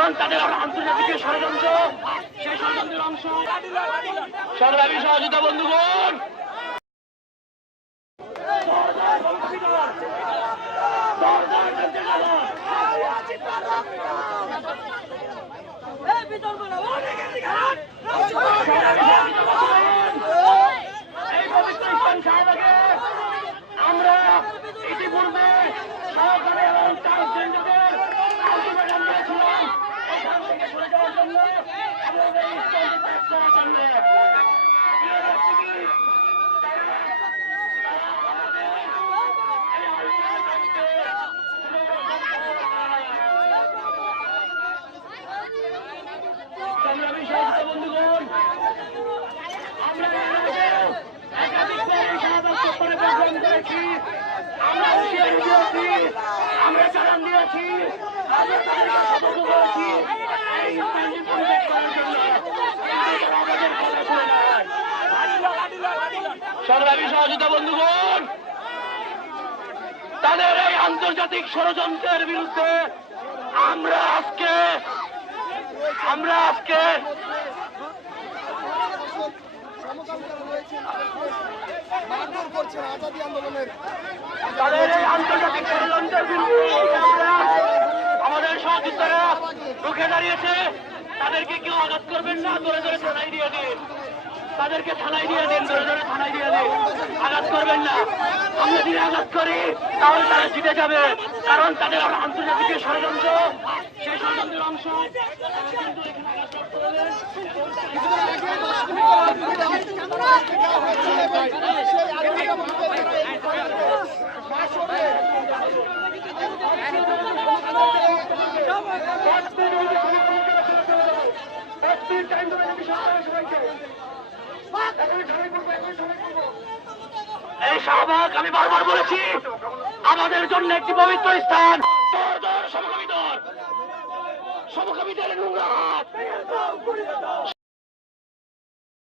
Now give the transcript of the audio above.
কারণ তাদের আন্তর্জাতিক ষড়যন্ত্র, সেই ষড়যন্ত্রের অংশ। সংগ্রামী সহযোগিতা বন্ধুগণ, আমরা ইতিপূর্বে সহকারী এবং ট্রান্সজেন্ডারদের আলটিমেটাম দিয়েছিলাম এখান থেকে সরে যাওয়ার জন্য এবং এই স্থানটি ত্যাগ করার জন্য। সংগ্রামী সহযোগিতা বন্ধুগণ, আমরা একাধিকবার এই শাহাদাত চত্বরে প্রোগ্রাম করেছি, আমরা হুঁশিয়ারি দিয়েছি, আমরা চালান দিয়েছি, আমরা তাদেরকে সতর্ক করেছি এই স্থানটি পরিত্যাগ করার জন্য। আমাদের কথা শুনে নেয়। সংগ্রামী সহযোগিতা বন্ধুগণ, তাদের এই আন্তর্জাতিক ষড়যন্ত্রের বিরুদ্ধে আমরা আজকে তাদের এই আন্তর্জাতিক ষড়যন্ত্রের বিরুদ্ধে আমাদের সহযোদ্ধারা রুখে দাঁড়িয়েছে। তাদেরকে কেউ আঘাত করবেন না, ধরে ধরে থানায় দিয়ে দিন, তাদেরকে থানায় দিয়ে দিন, ধরে ধরে থানায় দিয়ে দিন, আঘাত করবেন না। আমরা যদি আঘাত করি তাহলে তারা জিতে যাবে, কারণ তাদের আন্তর্জাতিক ষড়যন্ত্র, সেই ষড়যন্ত্রের অংশ। এই শাহবাগ আমি বারবার বলেছি আমাদের জন্য একটি পবিত্র স্থান। সমকামীদের নোংরা হাত